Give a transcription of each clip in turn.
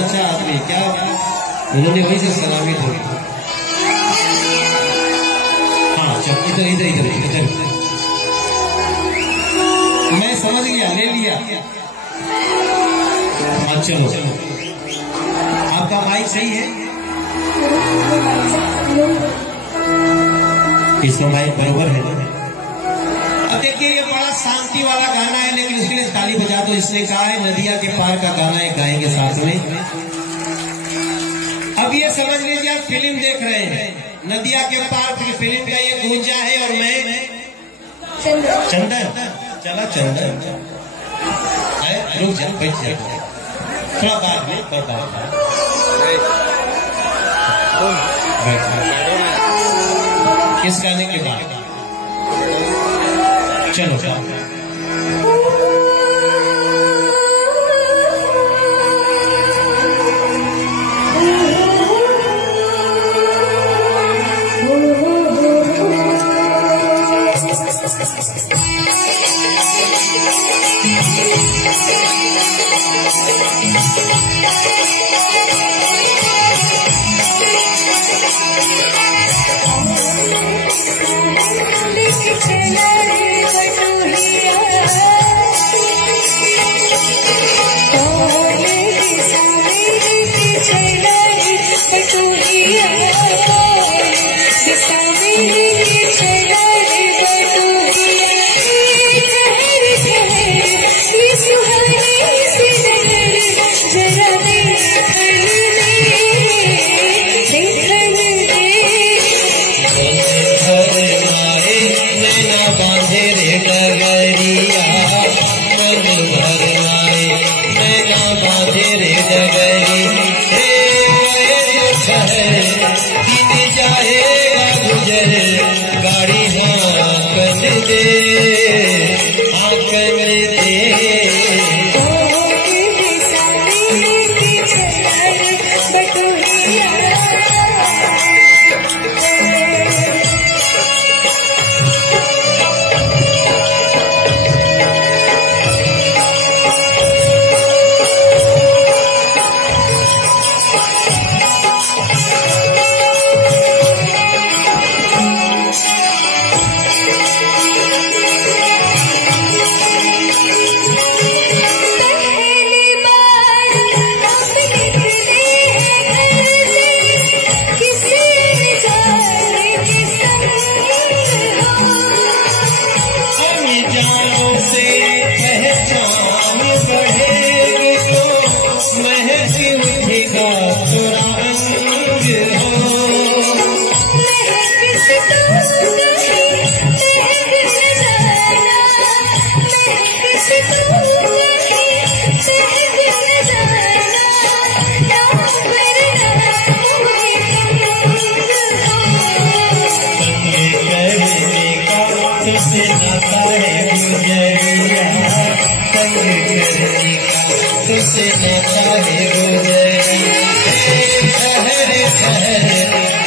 अच्छा आदमी क्या, उन्होंने वही से सलामी दी। हाँ चलो इधर इधर इधर इधर, मैं समझ गया, ले लिया। हाँ चलो चलो, आपका माइक सही है, इसका माइक बराबर है। अब देखिए ये बड़ा शांति वाला गाना है, लेकिन उसके लिए ताली बजा दो। इसने कहा है नदिया के पार का गाना है, गाएंगे साथ में। अब ये समझ लीजिए आप फिल्म देख रहे हैं, नदिया के पार की फिल्म का ये गूंजा है और मैं चंदन चला चंदन रुक जा, बैठ जा, थोड़ा बाद में इस गाने के बाद चलो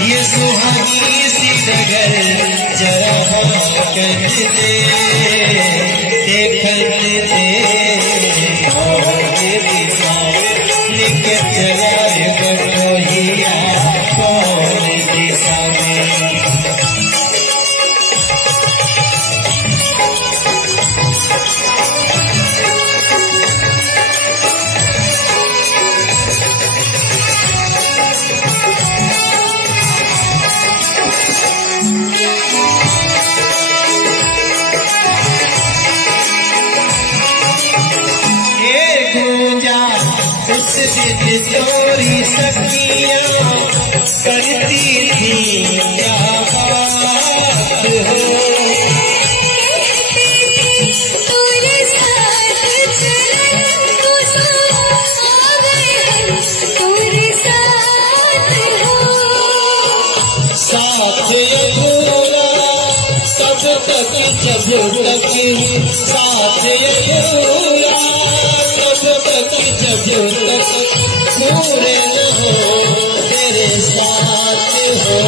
ये सुहानी सी डगर जरा चोरी सखियां करती थी क्या बात हो, तेरे साथ तेरे साथ हो, साथ अधूरा तब तक जब तक साथ अधूरा तब तक जब तक पूरे न हो तेरे साथ हो।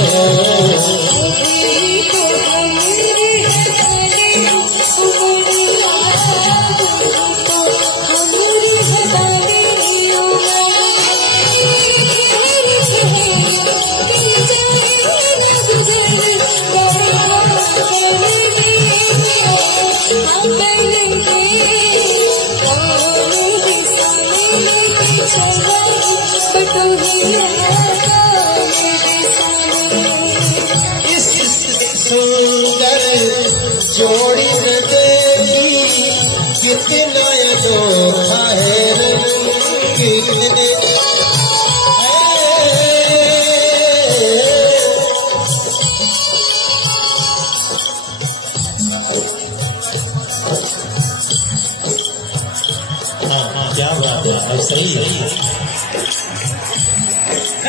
इस सुंदर जोड़ी में देखी कितना अनोखा है क्या बात है। और सही है।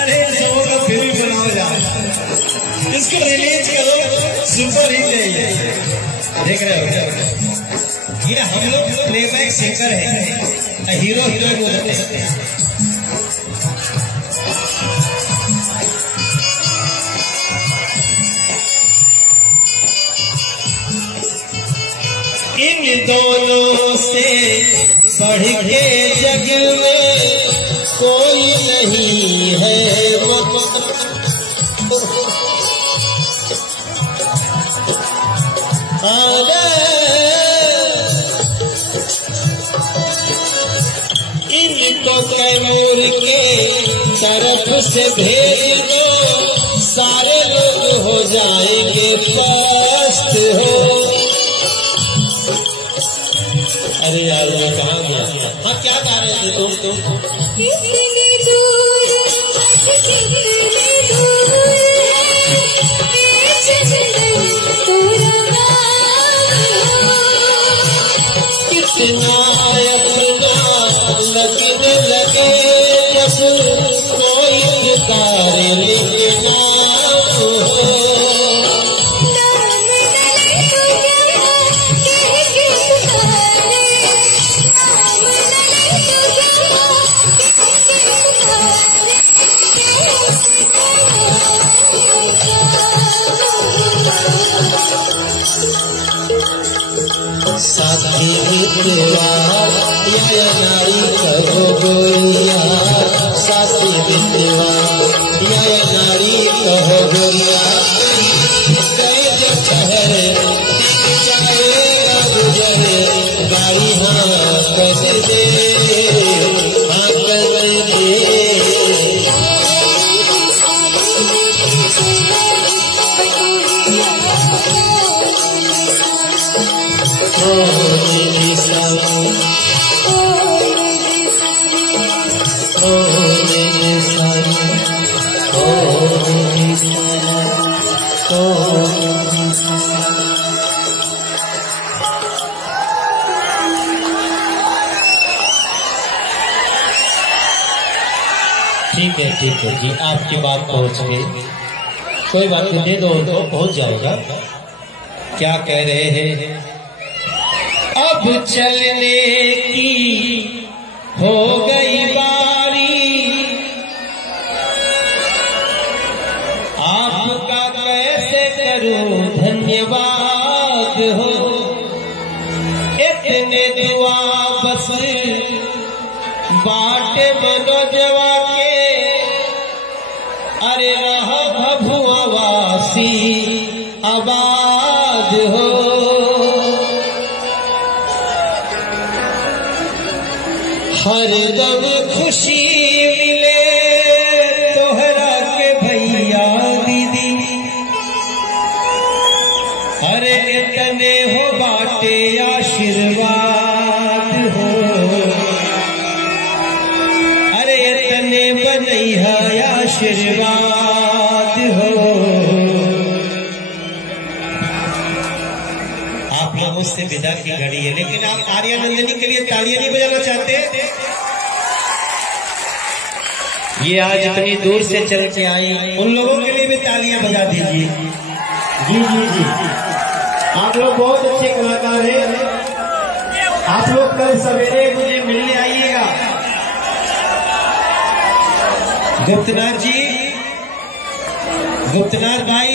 अरे शो का फिल्म बनाओ जाए, इसको रिलीज करो, सुपर हिट है ये। देख रहे हो ये हम लोग प्लेबैक सिंगर है, हीरो हीरोइन हो जाते हैं। इन दोनों से बढ़ के जग में कोई नहीं है इनको कैमूर के तरफ से भेज दो, सारे लोग हो जाएंगे पस्त हो। अरे यार ये कहाँ गया? हाँ क्या गा रहे थे तुम? कितना लगने लगे जब कोई पुकारे लेना साथी मित्रवा या नारी कहो गोरिया, साथी मित्रवा या नारी कहो गोरिया, गए जो ठहरे जाएगा गुजरे, गाड़ी हाँ कैसे दे हाँ कैसे दे। ठीक है जी, आपकी बात पहुंच गई, कोई बात नहीं, दे दो उनको, पहुंच जाएगा। क्या कह रहे हैं? अब चलने की हो गई बारी, आपका कैसे करूं धन्यवाद हो, इतने दुआ बस बाटे मनोजवा के, अरे रहो भभुआवासी आबाद हो। हर दम खुशी मिले तोहरा के भैया दीदी, अरे इतने हो बाटे आशीर्वाद हो, अरे इतने बनैया आशीर्वाद हो। आप लोगों से विदा की घड़ी है, लेकिन आप आर्या नंदिनी के लिए तालियां नहीं बजाना चाहते? ये आज इतनी दूर से चल के आई, उन लोगों के लिए भी तालियां बजा दीजिए। जी जी जी, आप लोग बहुत अच्छे कलाकार हैं। आप लोग कल सवेरे मुझे मिलने आइएगा। गुप्तनाथ जी, गुप्तनाथ भाई।